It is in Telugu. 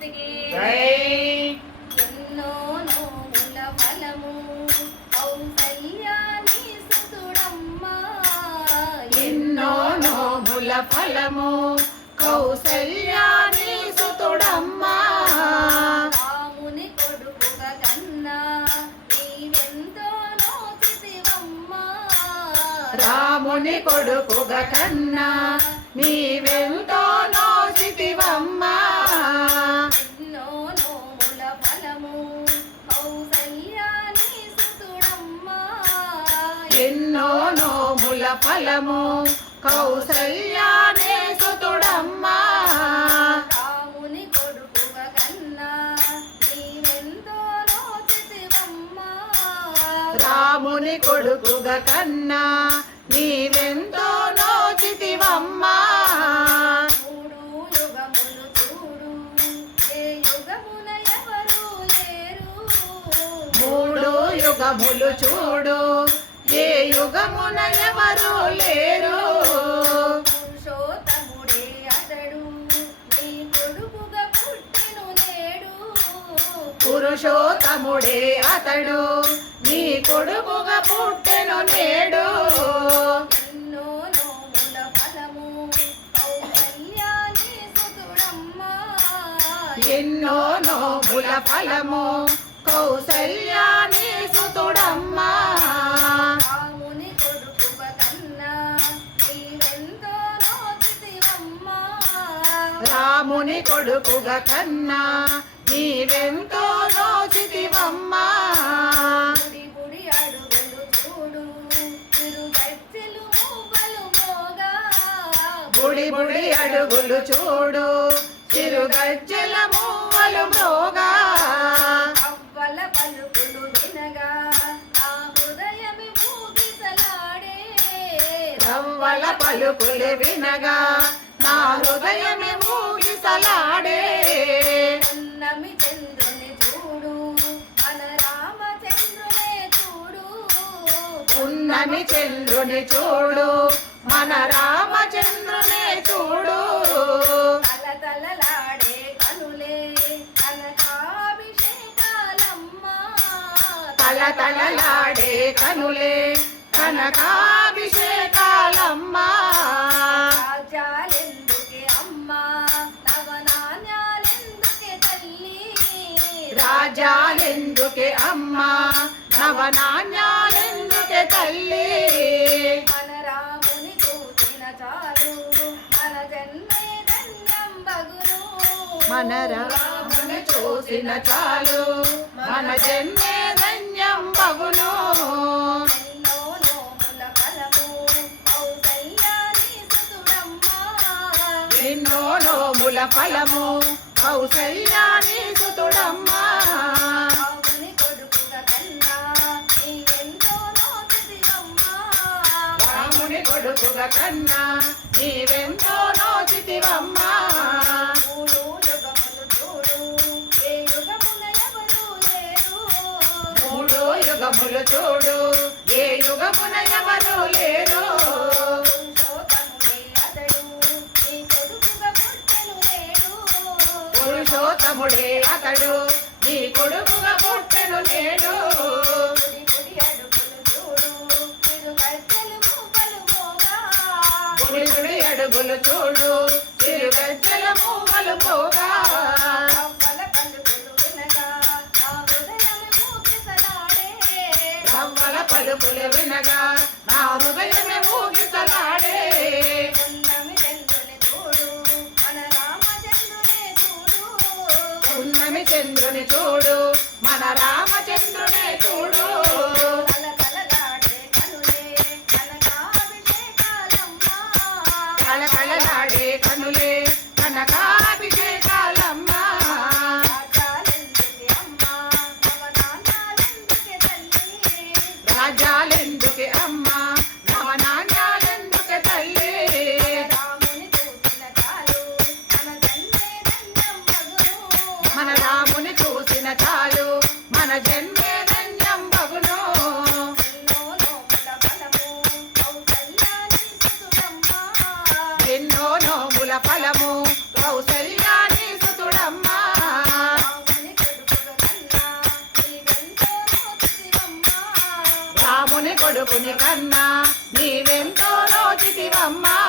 మూర్తికి ఎన్నో నోముల ఫలము. కౌసల్యాని సుతుడమ్మా. ఎన్నో నోముల ఫలము. కౌసల్యాని సుతుడమ్మా. రాముని కొడుకుగా కన్నా నీవెంతో నోచితివమ్మా. రాముని కొడుకుగా కన్నా నీవెంతో ఫలము కౌసల్యానే సుతుడమ్మా రాముని కొడుకుగా కన్నా నీవెంతో నోచితివమ్మా రాముని కొడుకుగా కన్నా నీవెంతో నోచితివమ్మా మూడు యుగములు చూడు ఏ యుగమున ఎవరు లేరు. మూడు యుగములు చూడు ఏ యుగమున ఎవరు లేరు. పురుషోత్తముడే అతడు నీ కొడుకుగా పుట్టెను నేడు. పురుషోత్తముడే అతడు నీ కొడుకుగా పుట్టెను నేడు. ఎన్నో నోముల ఫలము కౌసల్యాని సుతుడమ్మా. ఎన్నో నోముల ఫలము కౌసల్యాని సుతుడమ్మా. రాముని కొడుకుగా కన్నా నీవెంతో నోచితివమ్మా. మోగా. బుడి బుడి అడుగులు చూడు చిరుగజ్జల మూవలు మోగా. అవ్వల పలుకులు వినగా నా హృదయమి ఊగిసలాడే రవ్వల పలుకులు వినగా నా హృదయమే ఊగిసలాడే ఉన్నమి చంద్రుని చూడు మన రామచంద్రునే చూడు. ఉన్నమి చంద్రుని చూడు మన రామచంద్రునే చూడు. తల తలలాడే కనులే కనకాభిషేకాలమ్మా. తల తలలాడే కనులే కనకాభిషేకాలమ్మా రాజాలెందుకే అమ్మా? నవనాణ్యాలెందుకే తల్లి? మన రాముని చూసిన చాలు. మన జన్మే ధన్యం బగును మన రాముని చూసిన చాలు. మన జన్మే ధన్యం బగును ఎన్నో నోముల ఫలము. కౌసల్యాని కన్నా నీవెంతో నోచితివమ్మా. మూడు యుగములు చూడు ఏ యుగమున ఎవరు లేరు. మూడు యుగములు చూడు ఏ యుగమున ఎవరు లేరు. పురుషోత్తముడే అతడు నీ కొడుకుగా పుట్టెను నేడు. నిలుడి అడుగులు చూడు. తిరుగజ్జల మూవలు పోగా. అవ్వల పలుకులు వినగా నా పలుకులు వినగా నా హృదయమే ఊగిసలాడే. ఉన్నమి చంద్రుని చూడు. మన రామచంద్రునే చూడు. కళకళలాడే కనుల కొడుకుని కన్నా నీవెంతో రోజుకివమ్మా